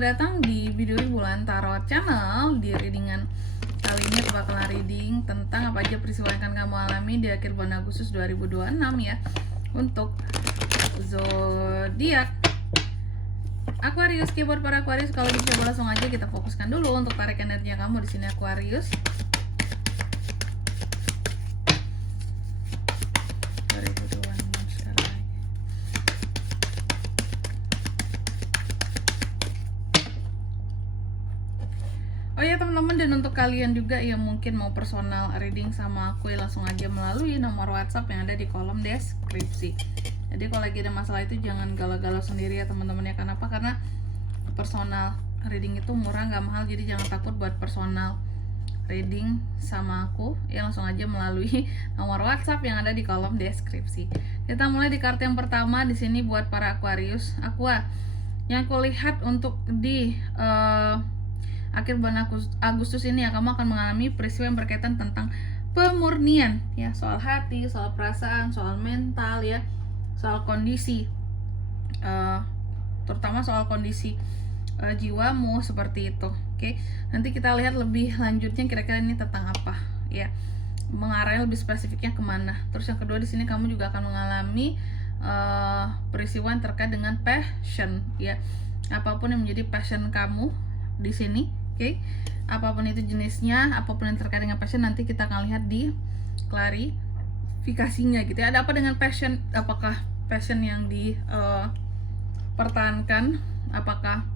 selamat datang di video bulan tarot channel. Di readingan kali ini aku bakalan reading tentang apa aja peristiwa yang akan kamu alami di akhir bulan Agustus 2026 ya. Untuk zodiak Aquarius, keyboard para Aquarius, kalau bisa langsung aja kita fokuskan dulu untuk tarik energinya kamu di sini Aquarius. Oh ya teman-teman, dan untuk kalian juga yang mungkin mau personal reading sama aku, ya langsung aja melalui nomor WhatsApp yang ada di kolom deskripsi. Jadi kalau lagi ada masalah itu jangan galau-galau sendiri ya teman-teman ya. Kenapa? Karena personal reading itu murah, nggak mahal, jadi jangan takut buat personal reading sama aku. Ya langsung aja melalui nomor WhatsApp yang ada di kolom deskripsi. Kita mulai di kartu yang pertama di sini buat para Aquarius. Aqua, yang aku lihat untuk di akhir bulan Agustus ini ya, kamu akan mengalami peristiwa yang berkaitan tentang pemurnian ya, soal hati, soal perasaan, soal mental ya, soal kondisi, terutama soal kondisi jiwamu seperti itu. Oke, nanti kita lihat lebih lanjutnya kira-kira ini tentang apa ya, mengarahnya lebih spesifiknya kemana. Terus yang kedua di sini kamu juga akan mengalami peristiwa yang terkait dengan passion ya, apapun yang menjadi passion kamu di sini. Oke, apapun itu jenisnya, apapun yang terkait dengan passion, nanti kita akan lihat di klarifikasinya gitu ya. Ada apa dengan passion? Apakah passion yang dipertahankan? Apakah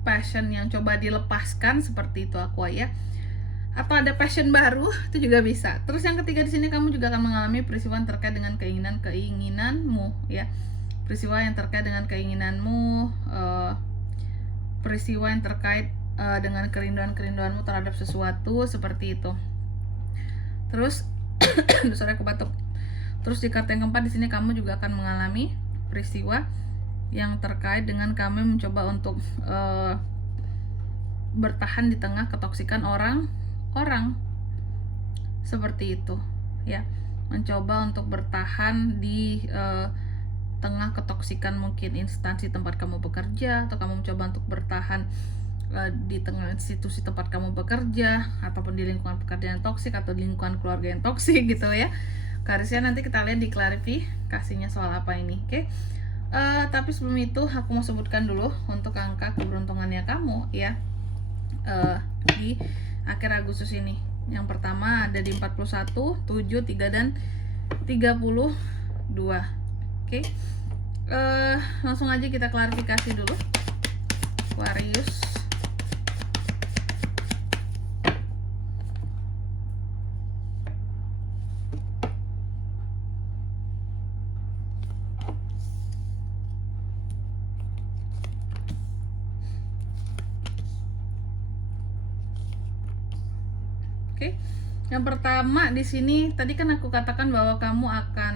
passion yang coba dilepaskan seperti itu Aqua ya? Atau ada passion baru? Itu juga bisa. Terus yang ketiga di sini kamu juga akan mengalami peristiwa yang terkait dengan keinginanmu ya. Peristiwa yang terkait dengan keinginanmu, peristiwa yang terkait dengan kerinduanmu terhadap sesuatu seperti itu. Terus sorry aku batuk. Terus di kartu yang keempat di sini kamu juga akan mengalami peristiwa yang terkait dengan kamu mencoba untuk bertahan di tengah ketoksikan orang seperti itu ya, mencoba untuk bertahan di tengah ketoksikan mungkin instansi tempat kamu bekerja, atau kamu mencoba untuk bertahan di tengah institusi tempat kamu bekerja, ataupun di lingkungan pekerjaan yang toksik, atau di lingkungan keluarga yang toksik gitu ya. Garisnya nanti kita lihat di klarifikasinya soal apa ini. Oke. Tapi sebelum itu aku mau sebutkan dulu untuk angka keberuntungannya kamu ya, di akhir Agustus ini. Yang pertama ada di 41, 7, 3 dan 32. Oke. Langsung aja kita klarifikasi dulu Aquarius. Oke. Yang pertama di sini tadi kan aku katakan bahwa kamu akan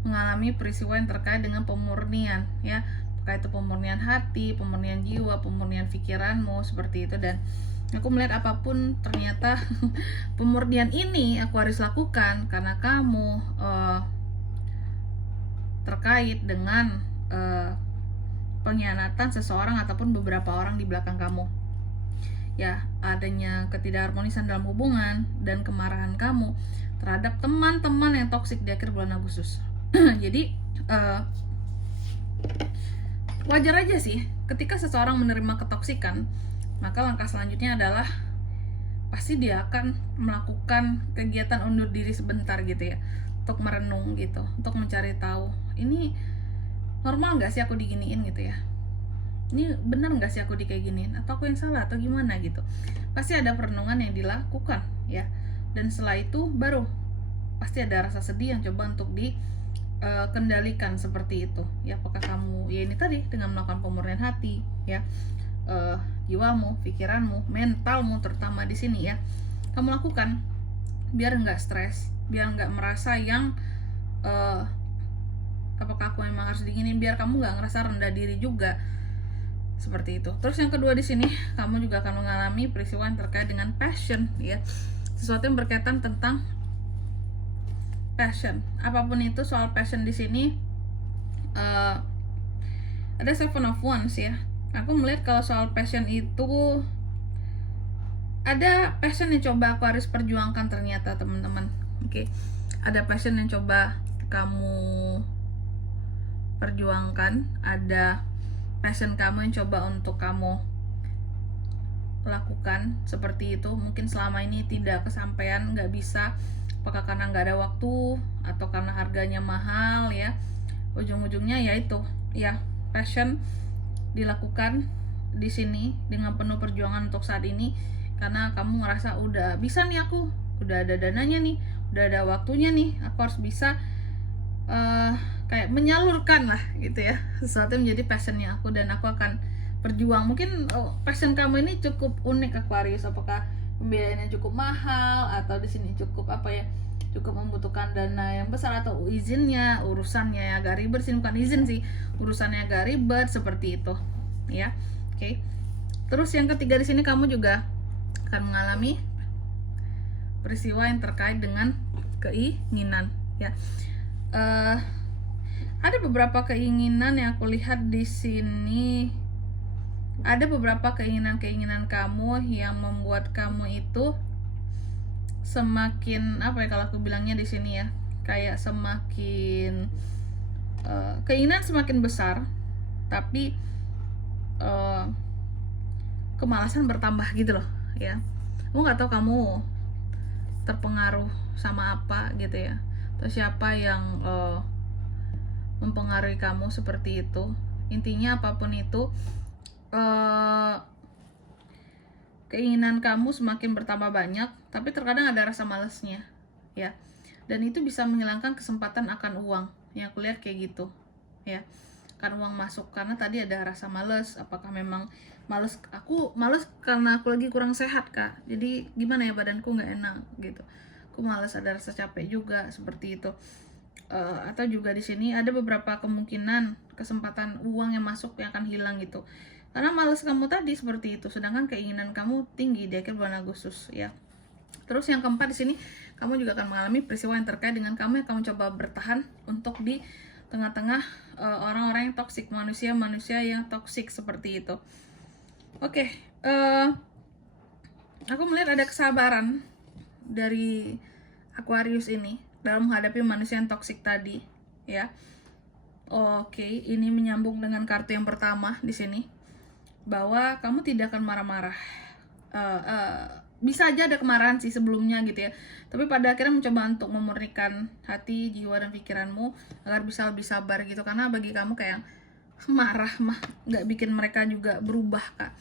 mengalami peristiwa yang terkait dengan pemurnian ya, apakah itu pemurnian hati, pemurnian jiwa, pemurnian pikiranmu seperti itu. Dan aku melihat apapun ternyata pemurnian ini aku harus lakukan karena kamu terkait dengan pengkhianatan seseorang ataupun beberapa orang di belakang kamu ya, adanya ketidakharmonisan dalam hubungan dan kemarahan kamu terhadap teman-teman yang toksik di akhir bulan Agustus. Jadi wajar aja sih ketika seseorang menerima ketoksikan, maka langkah selanjutnya adalah pasti dia akan melakukan kegiatan undur diri sebentar gitu ya, untuk merenung gitu, untuk mencari tahu ini normal nggak sih aku diginiin gitu ya, ini benar nggak sih aku kayak giniin, atau aku yang salah atau gimana gitu. Pasti ada perenungan yang dilakukan ya, dan setelah itu baru pasti ada rasa sedih yang coba untuk dikendalikan seperti itu ya. Apakah kamu ya ini tadi dengan melakukan pemurnian hati ya, jiwamu, pikiranmu, mentalmu terutama di sini ya, kamu lakukan biar nggak stres, biar nggak merasa yang apakah aku memang harus diginiin, biar kamu nggak ngerasa rendah diri juga seperti itu. Terus yang kedua di sini kamu juga akan mengalami peristiwa yang terkait dengan passion ya, sesuatu yang berkaitan tentang passion, apapun itu soal passion di sini. Ada Seven of Wands ya, Aku melihat kalau soal passion itu ada passion yang coba aku harus perjuangkan ternyata teman-teman. Oke. Ada passion yang coba kamu perjuangkan, ada passion kamu yang coba untuk kamu lakukan seperti itu. Mungkin selama ini tidak kesampaian, nggak bisa, apakah karena nggak ada waktu atau karena harganya mahal ya. Ujung-ujungnya ya itu ya, passion dilakukan di sini dengan penuh perjuangan untuk saat ini, karena kamu ngerasa udah bisa nih, aku udah ada dananya nih, udah ada waktunya nih, aku harus bisa kayak menyalurkan lah gitu ya, sesuatu yang menjadi passionnya aku, dan aku akan berjuang. Mungkin passion kamu ini cukup unik Aquarius, apakah pembiayaannya cukup mahal atau di sini cukup apa ya, cukup membutuhkan dana yang besar, atau izinnya, urusannya agak ribet sih, bukan izin sih, urusannya agak ribet seperti itu ya. Oke. Terus yang ketiga di sini kamu juga akan mengalami peristiwa yang terkait dengan keinginan ya. Ada beberapa keinginan yang aku lihat di sini. Ada beberapa keinginan kamu yang membuat kamu itu semakin apa ya, kalau aku bilangnya di sini ya, kayak semakin keinginan semakin besar, tapi kemalasan bertambah gitu loh ya. Aku nggak tahu kamu terpengaruh sama apa gitu ya, atau siapa yang mempengaruhi kamu seperti itu. Intinya apapun itu, keinginan kamu semakin bertambah banyak, tapi terkadang ada rasa malasnya ya, dan itu bisa menghilangkan kesempatan akan uang. Yang aku lihat kayak gitu ya, kan uang masuk karena tadi ada rasa males. Apakah memang males, aku males karena aku lagi kurang sehat kak, jadi gimana ya, badanku nggak enak gitu, aku males, ada rasa capek juga seperti itu. Atau juga di sini ada beberapa kemungkinan kesempatan uang yang masuk yang akan hilang gitu, karena males kamu tadi seperti itu, sedangkan keinginan kamu tinggi di akhir bulan Agustus ya. Terus yang keempat di sini, kamu juga akan mengalami peristiwa yang terkait dengan kamu yang kamu coba bertahan untuk di tengah-tengah orang-orang yang toksik, manusia-manusia yang toksik seperti itu. Oke, aku melihat ada kesabaran dari Aquarius ini dalam menghadapi manusia yang toksik tadi ya. Oke, ini menyambung dengan kartu yang pertama di sini, bahwa kamu tidak akan marah-marah. Bisa aja ada kemarahan sih sebelumnya gitu ya, tapi pada akhirnya mencoba untuk memurnikan hati, jiwa, dan pikiranmu agar bisa lebih sabar gitu, karena bagi kamu kayak marah mah nggak bikin mereka juga berubah kak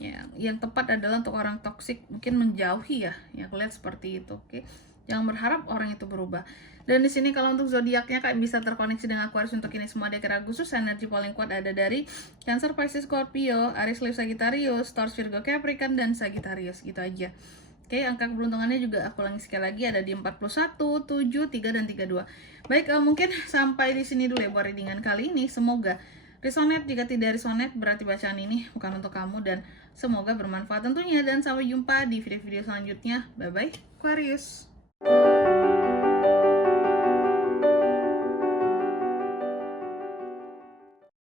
ya. Yang tepat adalah untuk orang toksik mungkin menjauhi ya, yang aku lihat seperti itu. Oke, jangan berharap orang itu berubah. Dan di sini kalau untuk zodiaknya kalian bisa terkoneksi dengan Aquarius untuk ini semua di akhir Agustus. Energi paling kuat ada dari Cancer, Pisces, Scorpio, Aries, Leo, Sagittarius, Taurus, Virgo, Capricorn, dan Sagittarius, gitu aja. Oke, angka keberuntungannya juga aku ulangi sekali lagi, ada di 41, 7, 3, dan 32. Baik, mungkin sampai di sini dulu ya buat readingan kali ini. Semoga resonate. Jika tidak resonate, berarti bacaan ini bukan untuk kamu, dan semoga bermanfaat tentunya. Dan sampai jumpa di video-video selanjutnya. Bye-bye, Aquarius.